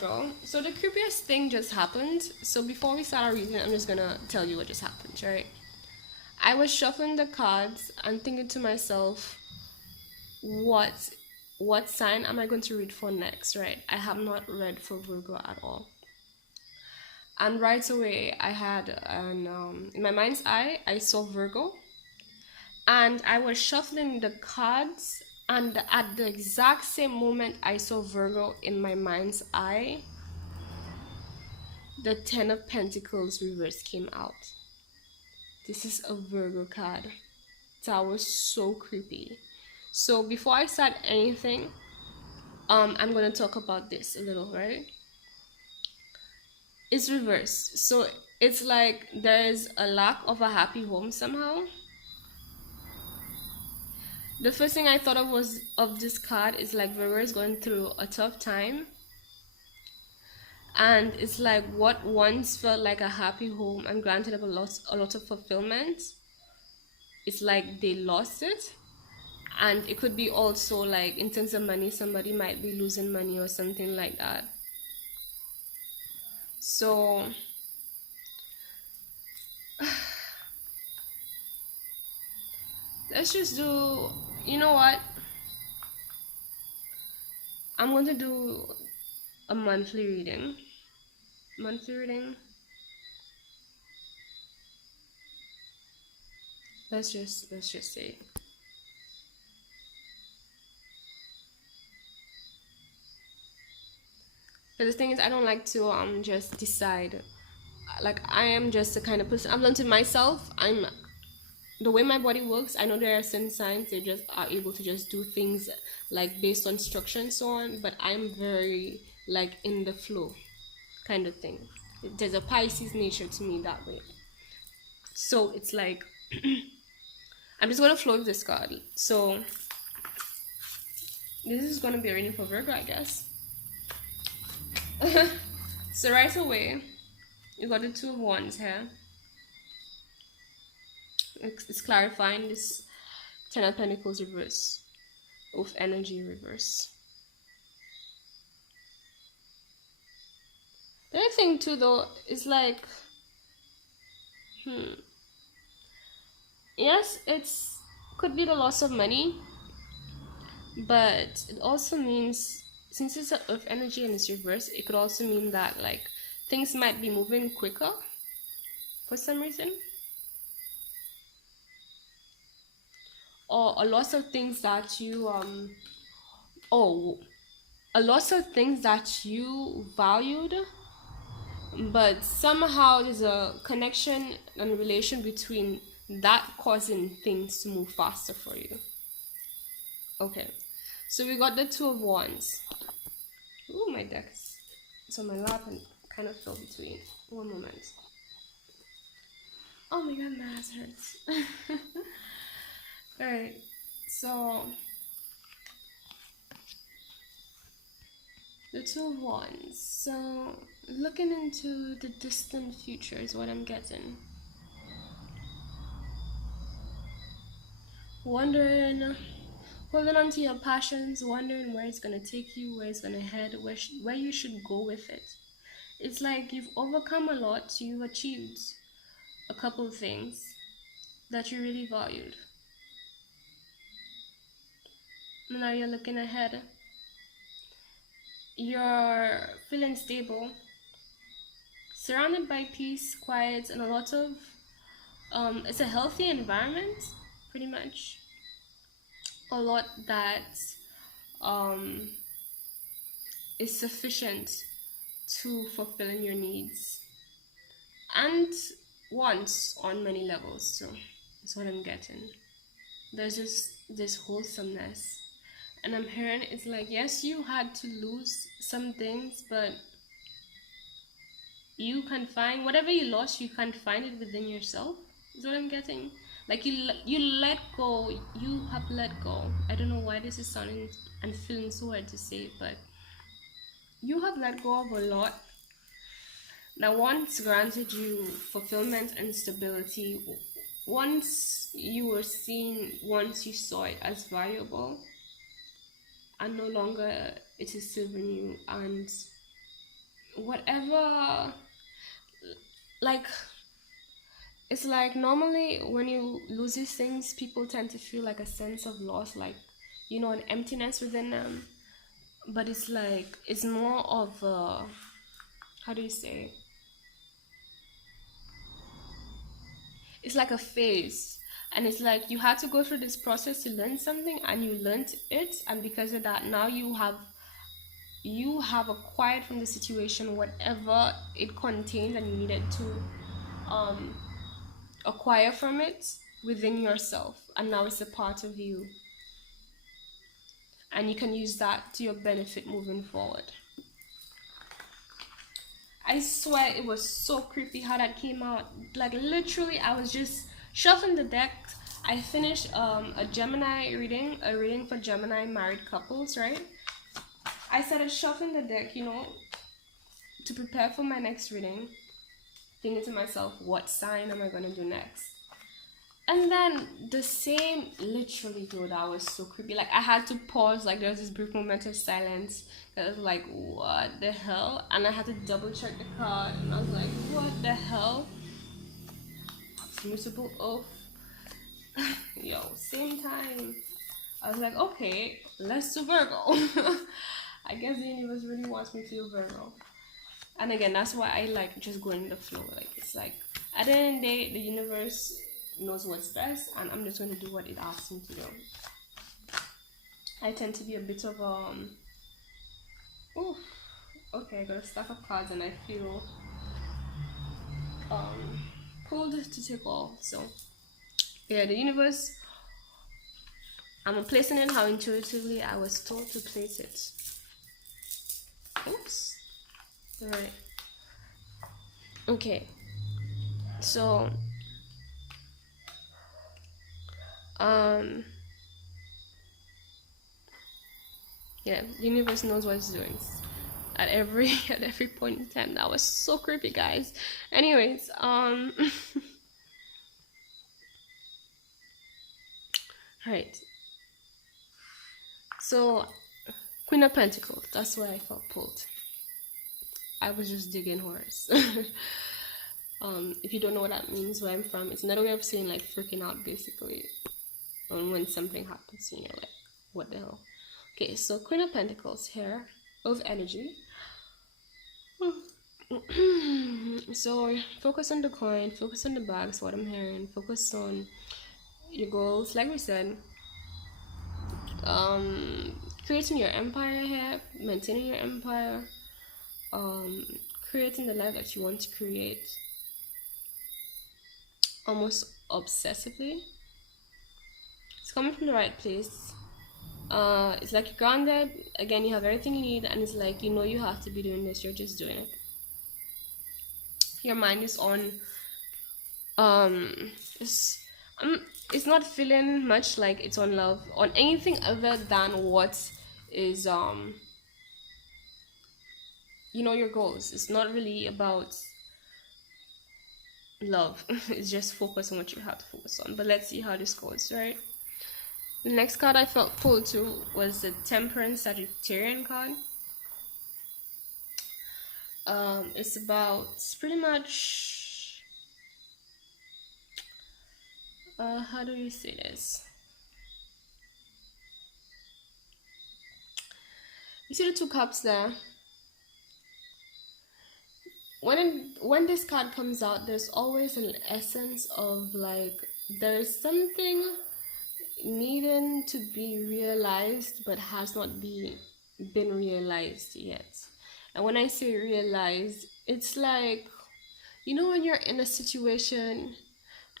Virgo. So the creepiest thing just happened. So before we start our reading, I'm just gonna tell you what just happened, right? I was shuffling the cards and thinking to myself, what what sign am I going to read for next, right? I have not read for Virgo at all. And right away, I had in my mind's eye, I saw Virgo, and I was shuffling the cards, and at the exact same moment I saw Virgo in my mind's eye, the Ten of Pentacles reverse came out. This is a Virgo card. That was so creepy. So before I start anything, I'm gonna talk about this a little, right? It's reversed. So it's like there's a lack of a happy home somehow. The first thing I thought of was of this card is like Virgo is going through a tough time, and it's like what once felt like a happy home and granted them a lot of fulfillment, it's like they lost it. And it could be also like in terms of money, somebody might be losing money or something like that. So let's just do, you know what, I'm going to do a monthly reading. Let's just say, but the thing is, I don't like to just decide. Like, I am just the kind of person, I've learned to myself, I'm the way my body works. I know there are certain signs they just are able to just do things like based on structure and so on, but I'm very like in the flow kind of thing. There's a Pisces nature to me that way. So it's like I'm just gonna flow with this card. So this is gonna be a reading for Virgo, I guess. So right away, you got the Two of Wands here. It's clarifying this Ten of Pentacles reverse with energy reverse. The other thing too, though, is like, yes, it's could be the loss of money, but it also means, since it's a Earth energy and it's reverse, it could also mean that like things might be moving quicker for some reason, or a loss of things that you a loss of things that you valued, but somehow there's a connection and relation between that causing things to move faster for you. Okay, so we got the Two of Wands. Ooh, my deck is on my lap and kind of fell between. One moment. Oh my god, my ass hurts. Alright, so the Two of Wands. So looking into the distant future is what I'm getting. Wondering, holding on to your passions, wondering where it's gonna take you, where it's gonna head, where you should go with it. It's like you've overcome a lot, you've achieved a couple of things that you really valued. Now you're looking ahead. You're feeling stable, surrounded by peace, quiet, and a lot of it's a healthy environment, pretty much. A lot that is sufficient to fulfilling your needs and wants on many levels. So that's what I'm getting. There's just this wholesomeness, and I'm hearing it's like, yes, you had to lose some things, but you can find whatever you lost, you can find it within yourself, is what I'm getting. Like you let go, you have let go. I don't know why this is sounding and feeling so hard to say, but you have let go of a lot that once granted you fulfillment and stability. Once you were seen, once you saw it as valuable, and no longer it is serving you, and whatever, like, it's like normally when you lose these things, people tend to feel like a sense of loss, like, an emptiness within them. But it's like, it's more of a, how do you say, it's like a phase. And it's like you had to go through this process to learn something, and you learned it, and because of that, now you have acquired from the situation whatever it contained, and you needed to um acquire from it within yourself, and now it's a part of you, and you can use that to your benefit moving forward. I swear it was so creepy how that came out. Like, literally, I was just shuffling the deck. I finished a Gemini reading, a reading for Gemini married couples, right? I started shuffling the deck, to prepare for my next reading, thinking to myself, what sign am I gonna do next? And then the same, literally, dude, that was so creepy. Like, I had to pause. Like, there was this brief moment of silence. I was like, what the hell? And I had to double check the card. And I was like, what the hell? Mutable oath. Yo, same time. I was like, okay, let's do Virgo. I guess the universe really wants me to do Virgo. And again, that's why I like just going with the flow. Like, it's like, at the end of the day, the universe knows what's best, and I'm just going to do what it asks me to do. I tend to be a bit of oh, okay, I got a stack of cards, and I feel pulled to take all. So yeah, the universe, I'm placing it how intuitively I was told to place it. Oops. All right. Okay. So yeah, the universe knows what it's doing at every point in time. That was so creepy, guys. Anyways, right. So Queen of Pentacles, that's why I felt pulled. I was just digging horse. If you don't know what that means, where I'm from, it's another way of saying like freaking out, basically. When something happens and you're like, what the hell? Okay, so Queen of Pentacles here, of energy. So focus on the coin, focus on the bags, what I'm hearing, focus on your goals, like we said. Creating your empire here, maintaining your empire, creating the life that you want to create, almost obsessively. It's coming from the right place. It's like you're grounded. Again, you have everything you need, and it's like you have to be doing this. You're just doing it. Your mind is on. It's not feeling much like it's on love, on anything other than what is your goals. It's not really about love. It's just focus on what you have to focus on. But let's see how this goes, right? The next card I felt pulled to was the Temperance Sagittarian card. It's pretty much, how do you say this? You see the 2 cups there? When this card comes out, there's always an essence of like, there is something needing to be realized but has not been realized yet. And when I say realized, it's like, when you're in a situation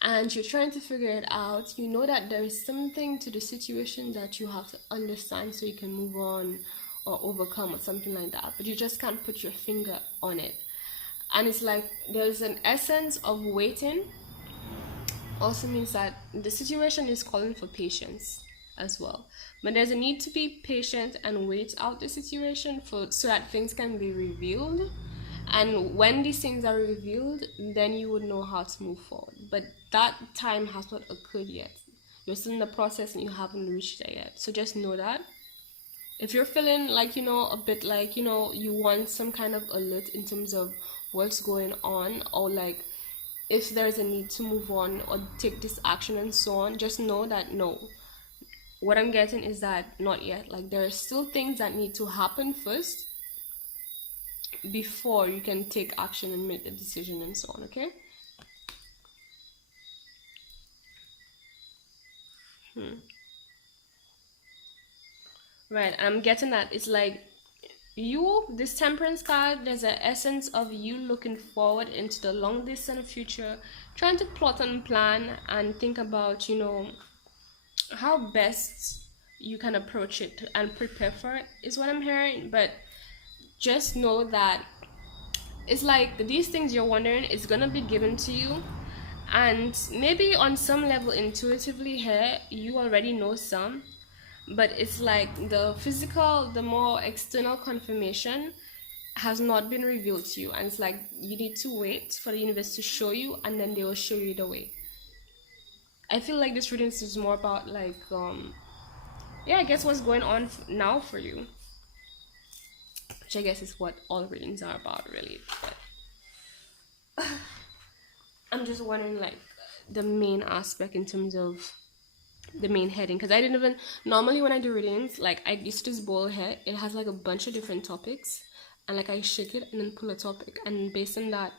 and you're trying to figure it out, that there is something to the situation that you have to understand so you can move on or overcome or something like that, but you just can't put your finger on it. And it's like there's an essence of waiting. Also means that the situation is calling for patience as well, but there's a need to be patient and wait out the situation so that things can be revealed. And when these things are revealed, then you would know how to move forward. But that time has not occurred yet. You're still in the process and you haven't reached there yet. So just know that. If you're feeling like, a bit like, you want some kind of alert in terms of what's going on, or like if there's a need to move on or take this action and so on, just know that no. What I'm getting is that not yet. Like, there are still things that need to happen first before you can take action and make the decision and so on, okay? Right, and I'm getting that it's like this Temperance card, there's an essence of you looking forward into the long distant future, trying to plot and plan and think about, how best you can approach it and prepare for it, is what I'm hearing. But just know that it's like these things you're wondering is gonna be given to you, and maybe on some level intuitively here you already know some, but it's like the more external confirmation has not been revealed to you, and it's like you need to wait for the universe to show you, and then they will show you the way. I feel like this reading is more about like yeah, I guess what's going on now for you, which I guess is what all readings are about, really. But I'm just wondering like the main aspect in terms of the main heading, because I didn't even normally when I do readings, like I use this bowl here, it has like a bunch of different topics, and like I shake it and then pull a topic, and based on that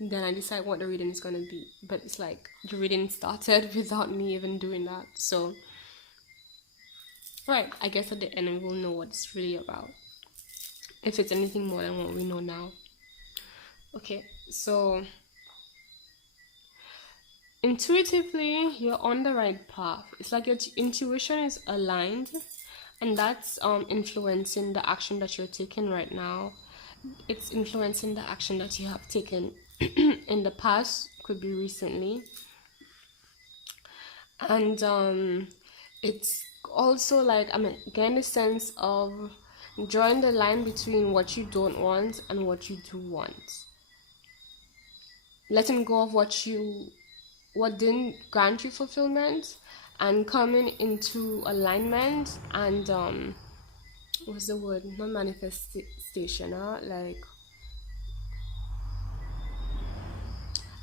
then I decide what the reading is going to be. But it's like the reading started without me even doing that. So right, I guess at the end we will know what it's really about, if it's anything more than what we know now. Okay, so intuitively you're on the right path. It's like your intuition is aligned, and that's influencing the action that you're taking right now. It's influencing the action that you have taken in the past, could be recently. And it's also like, I mean, again, the sense of drawing the line between what you don't want and what you do want, letting go of what didn't grant you fulfillment, and coming into alignment and what's the word, not manifestation, like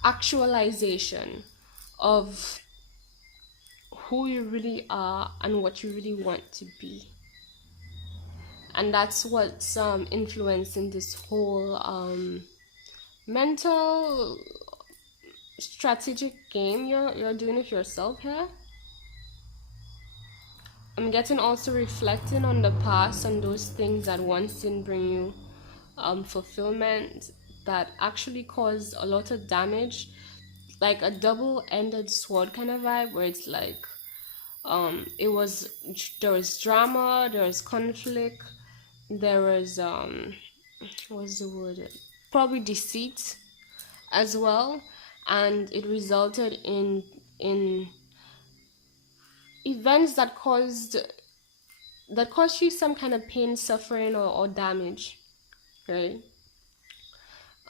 actualization of who you really are and what you really want to be. And that's what's influencing this whole mental strategic game you're doing with yourself here. I'm getting also reflecting on the past and those things that once didn't bring you fulfillment, that actually caused a lot of damage, like a double-ended sword kind of vibe, where it's like there was drama, there was conflict, there was what's the word, probably deceit as well, and it resulted in events that caused you some kind of pain, suffering, or damage, right?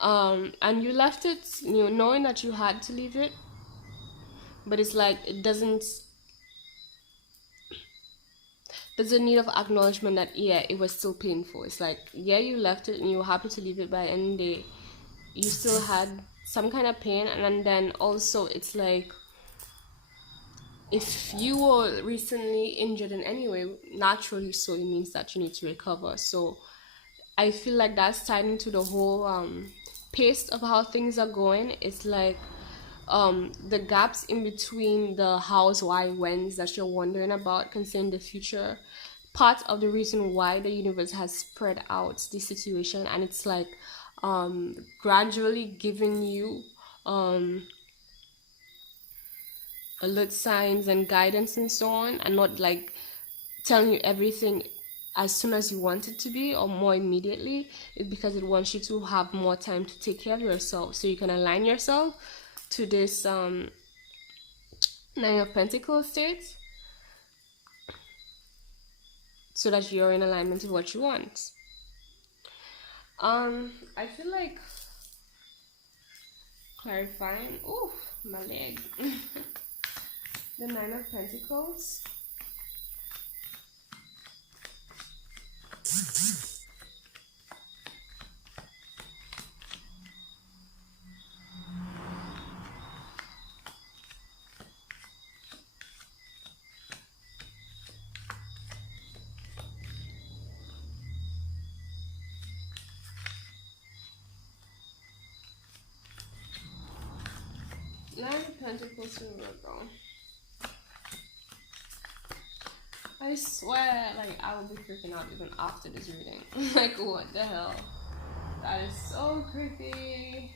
And you left it, knowing that you had to leave it, but it's like it doesn't. There's a need of acknowledgement that yeah, it was still painful. It's like, yeah, you left it and you were happy to leave it, but at the end of the day, you still had some kind of pain. And then also it's like, if you were recently injured in any way, naturally so, it means that you need to recover. So I feel like that's tied into the whole pace of how things are going. It's like the gaps in between the hows, why, whens that you're wondering about concerning the future. Part of the reason why the universe has spread out this situation, and it's like gradually giving you alert signs and guidance and so on, and not like telling you everything as soon as you want it to be or more immediately. It's because it wants you to have more time to take care of yourself, so you can align yourself to this Nine of Pentacles state, so that you're in alignment with what you want. I feel like clarifying. Oh, my leg. The Nine of Pentacles. Nine of Pentacles to Virgo. I swear, like, I will be freaking out even after this reading. Like, what the hell? That is so creepy.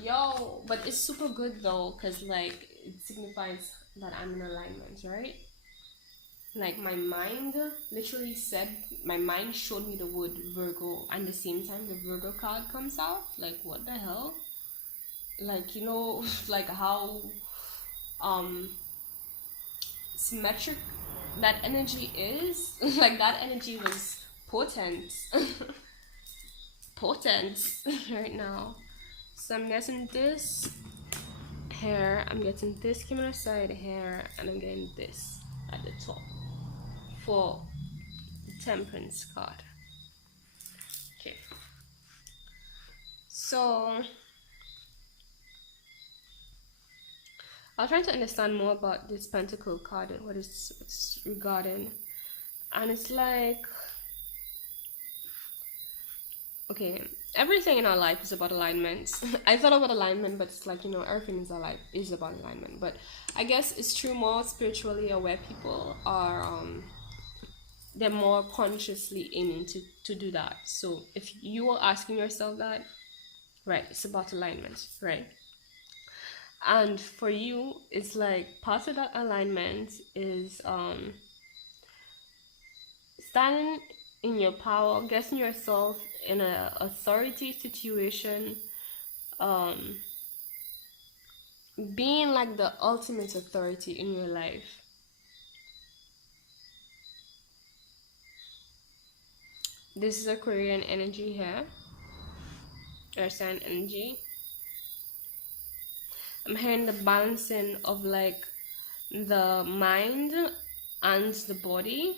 Yo, but it's super good though, because, like, it signifies that I'm in alignment, right? Like, my mind literally said, my mind showed me the word Virgo, and at the same time, the Virgo card comes out. Like, what the hell? Like, you know, like how symmetric that energy is. Like, that energy was potent. Potent right now. So I'm getting this hair, I'm getting this camera side hair, and I'm getting this at the top for the Temperance card. Okay, so I'll try to understand more about this Pentacle card and what it's regarding. And it's like, okay, everything in our life is about alignment. I thought about alignment, but it's like, you know, everything is about alignment. But I guess it's true, more spiritually aware people are they're more consciously aiming to do that. So if you are asking yourself that, right, it's about alignment, right? And for you, it's like part of that alignment is standing in your power, getting yourself in a authority situation, being like the ultimate authority in your life. This is Aquarian energy here, Earth sign energy. I'm hearing the balancing of like the mind and the body,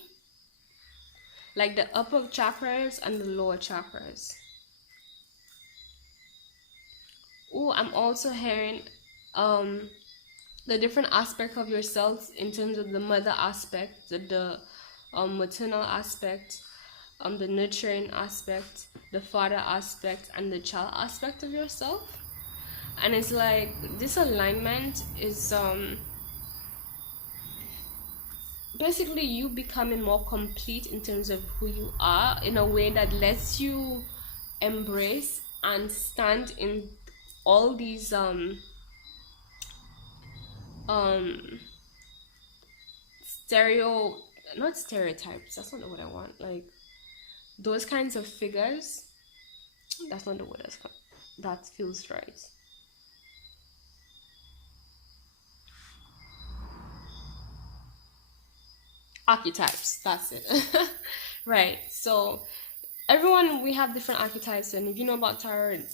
like the upper chakras and the lower chakras. Oh, I'm also hearing the different aspects of yourself in terms of the mother aspect, the maternal aspect, the nurturing aspect, the father aspect, and the child aspect of yourself. And it's like this alignment is basically you becoming more complete in terms of who you are, in a way that lets you embrace and stand in all these not stereotypes, that's not what I want, like those kinds of figures, that's not the word that feels right. Archetypes, that's it. Right, so everyone, we have different archetypes, and if you know about tarot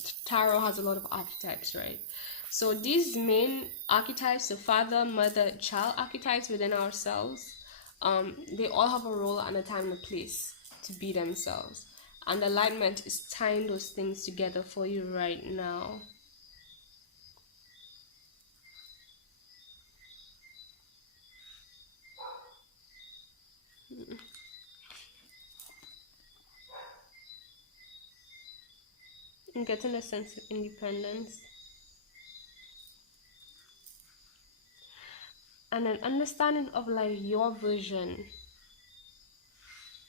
has a lot of archetypes, right? So these main archetypes, the father, mother, child archetypes within ourselves, they all have a role and a time and a place to be themselves, and alignment is tying those things together for you right now. And getting a sense of independence and an understanding of like your vision,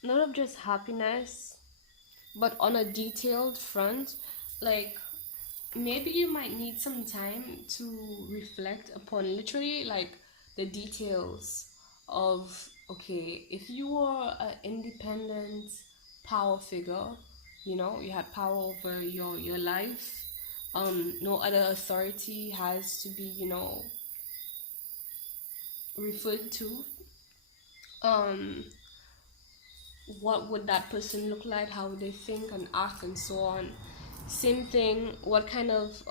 not of just happiness, but on a detailed front. Like maybe you might need some time to reflect upon literally like the details of, okay, if you were an independent power figure, you know, you had power over your life, no other authority has to be, you know, referred to, what would that person look like, how would they think and act and so on. Same thing, what kind of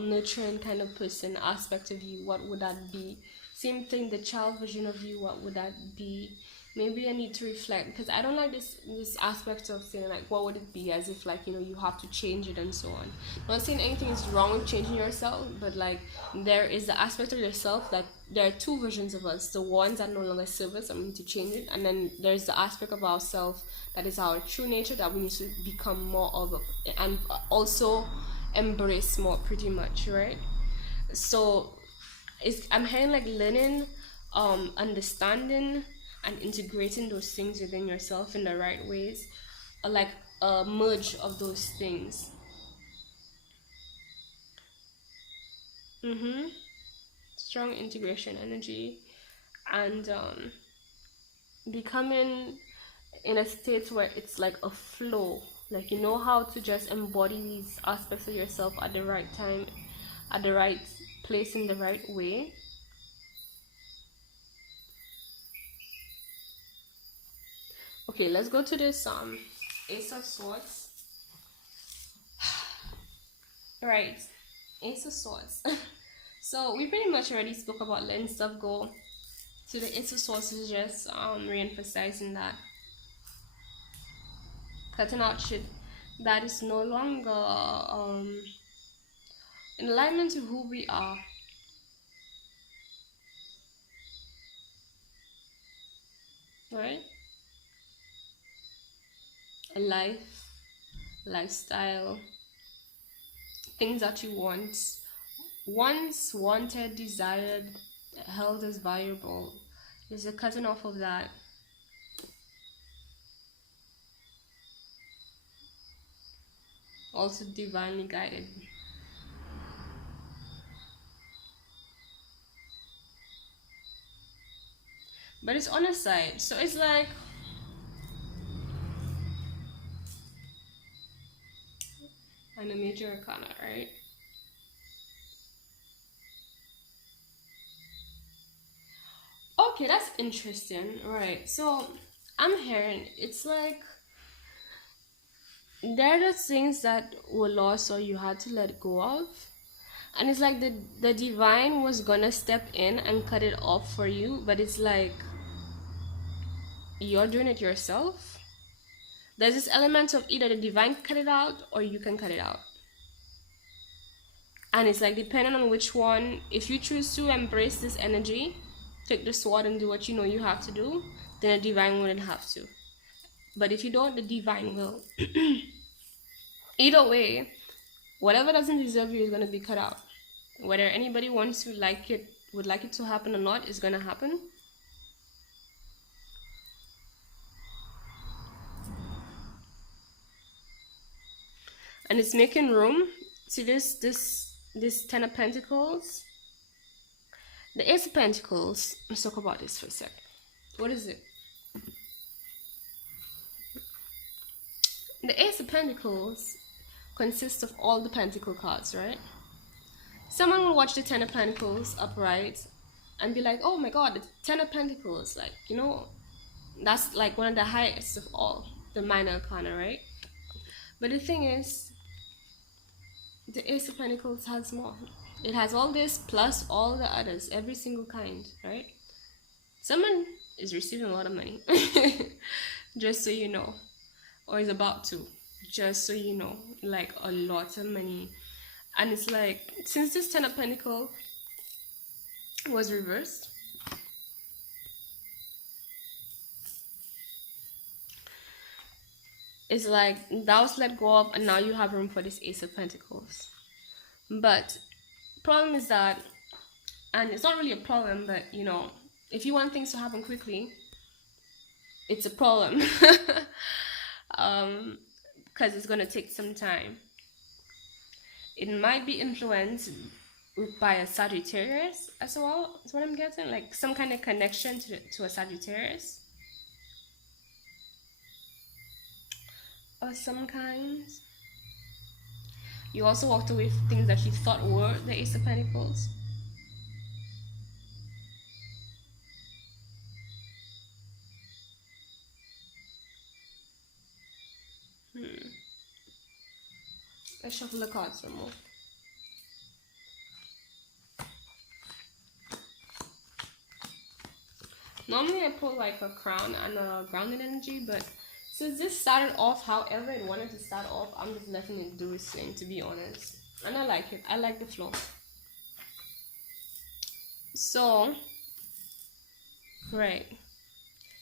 nurturing kind of person, aspect of you, what would that be? Same thing, the child version of you, what would that be? maybe I need to reflect, because I don't like this aspect of saying like what would it be, as if like, you know, you have to change it and so on. I'm not saying anything is wrong with changing yourself, but like there is the aspect of yourself, like there are two versions of us: the ones that no longer serve us and we need to change it, and then there's the aspect of ourselves that is our true nature that we need to become more of and also embrace more, pretty much, right? So I'm hearing like learning, understanding and integrating those things within yourself in the right ways, like a merge of those things. Mm-hmm. Strong integration energy, and becoming in a state where it's like a flow, like you know how to just embody these aspects of yourself at the right time, at the right place, in the right way. Okay, let's go to this Ace of Swords. Right, Ace of Swords. So we pretty much already spoke about letting stuff go. So the Ace of Swords is just re-emphasizing that, cutting out shit that is no longer in alignment with who we are. Right? A life, lifestyle, things that you once wanted, desired, held as valuable. There's a cutting off of that. Also divinely guided. But it's on a side, so it's like and a major arcana, right? Okay, that's interesting. Right. So I'm hearing it's like there are the things that were lost or you had to let go of. And it's like the divine was gonna step in and cut it off for you, but it's like you're doing it yourself. There's this element of either the divine cut it out or you can cut it out. And it's like depending on which one, if you choose to embrace this energy, take the sword and do what you know you have to do, then the divine wouldn't have to. But if you don't, the divine will. Either way, whatever doesn't deserve you is going to be cut out. Whether anybody wants to like it, would like it to happen or not, is going to happen. And it's making room. See this Ten of Pentacles. The Ace of Pentacles. Let's talk about this for a sec. What is it? The Ace of Pentacles consists of all the Pentacle cards, right? Someone will watch the Ten of Pentacles upright and be like, oh my god, the Ten of Pentacles, like, you know, that's like one of the highest of all the minor arcana, right? But the thing is, the Ace of Pentacles has more. It has all this plus all the others, every single kind, right? Someone is receiving a lot of money, just so you know, or is about to, just so you know, like a lot of money. And it's like, since this Ten of Pentacles was reversed, it's like that was let go of, and now you have room for this Ace of Pentacles. But problem is that, and it's not really a problem, but you know, if you want things to happen quickly, it's a problem. Because it's gonna take some time. It might be influenced by a Sagittarius as well. That's what I'm getting, like some kind of connection to a Sagittarius of some kind. You also walked away with things that you thought were the Ace of Pentacles. Let's shuffle the cards some more. Normally I pull like a crown and a grounded energy, but since this started off however it wanted to start off, I'm just letting it do its thing, to be honest. And I like it. I like the flow. So, right.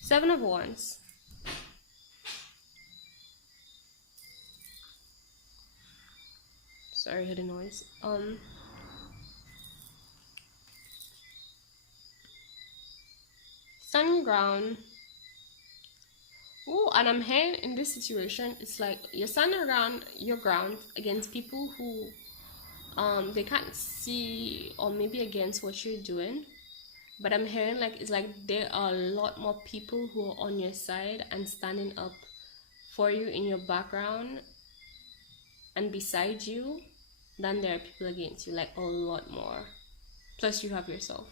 7 of Wands. Sorry, I heard a noise. Sun ground. Oh, and I'm hearing in this situation, it's like you're standing around your ground against people who they can't see, or maybe against what you're doing. But I'm hearing like it's like there are a lot more people who are on your side and standing up for you in your background and beside you than there are people against you, like a lot more. Plus you have yourself.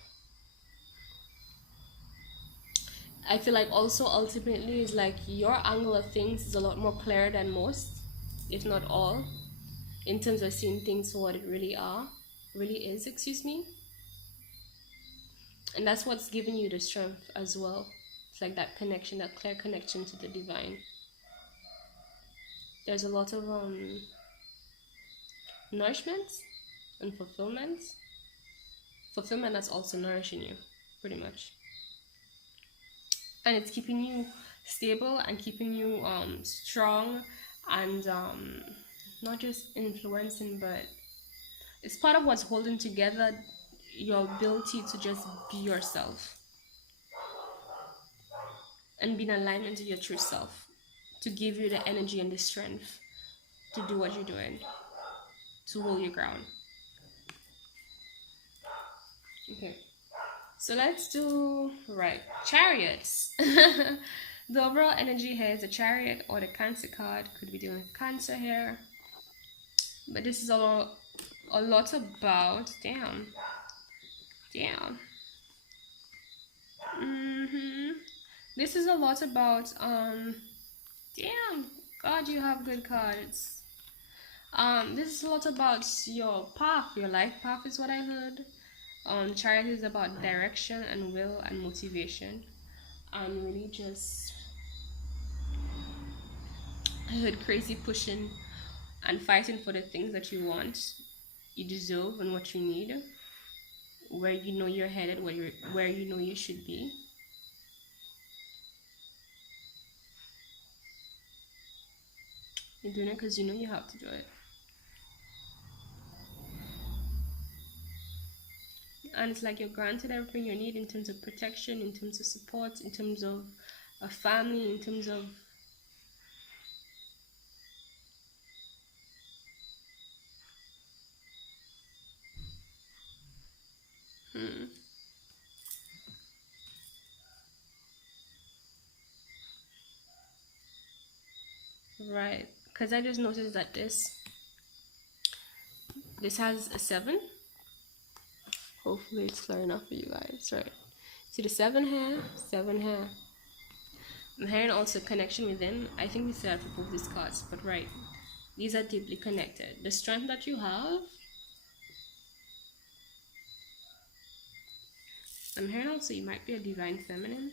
I feel like also ultimately is like your angle of things is a lot more clear than most, if not all, in terms of seeing things for what it really is, excuse me. And that's what's giving you the strength as well. It's like that connection, that clear connection to the divine. There's a lot of nourishment and fulfillment. Fulfillment that's also nourishing you, pretty much. And it's keeping you stable and keeping you strong and not just influencing, but it's part of what's holding together your ability to just be yourself and be in alignment with your true self, to give you the energy and the strength to do what you're doing, to hold your ground. Okay, so let's do right chariots. The overall energy here is a chariot or the Cancer card. Could be dealing with Cancer here, but this is a lot about damn. This is a lot about damn, God, you have good cards. This is a lot about your path, your life path is what I heard. Chariot is about direction and will and motivation, and really just I heard crazy pushing and fighting for the things that you want, you deserve, and what you need, where you know you're headed, where you know you should be. You're doing it because you know you have to do it. And it's like you're granted everything you need in terms of protection, in terms of support, in terms of a family, in terms of right, because I just noticed that this has a 7. Hopefully it's clear enough for you guys. Right, see the 7 here, 7 here. I'm hearing also connection within. I think we still have to pull these cards, but right, these are deeply connected. The strength that you have, I'm hearing also you might be a divine feminine.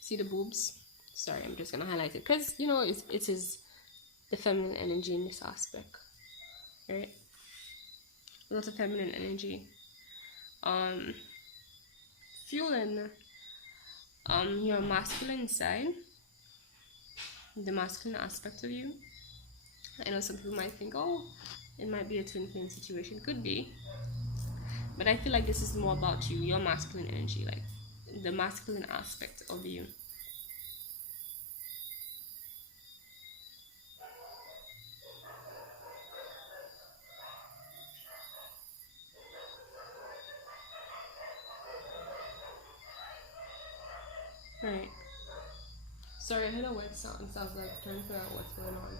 See the boobs? Sorry, I'm just gonna highlight it because you know it is the feminine energy in this aspect, right? A lot of feminine energy, fueling your masculine side, the masculine aspect of you. I know some people might think, oh, it might be a twin flame situation. Could be, but I feel like this is more about you, your masculine energy, like the masculine aspect of you. Right. Sorry, I heard a wet sound, so I was like trying to figure out what's going on.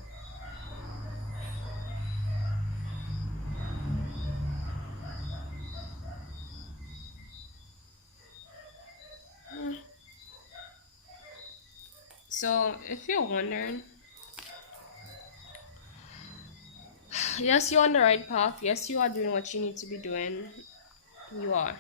So, if you're wondering, yes, you're on the right path. Yes, you are doing what you need to be doing. You are.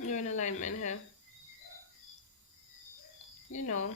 You're in alignment here. You know.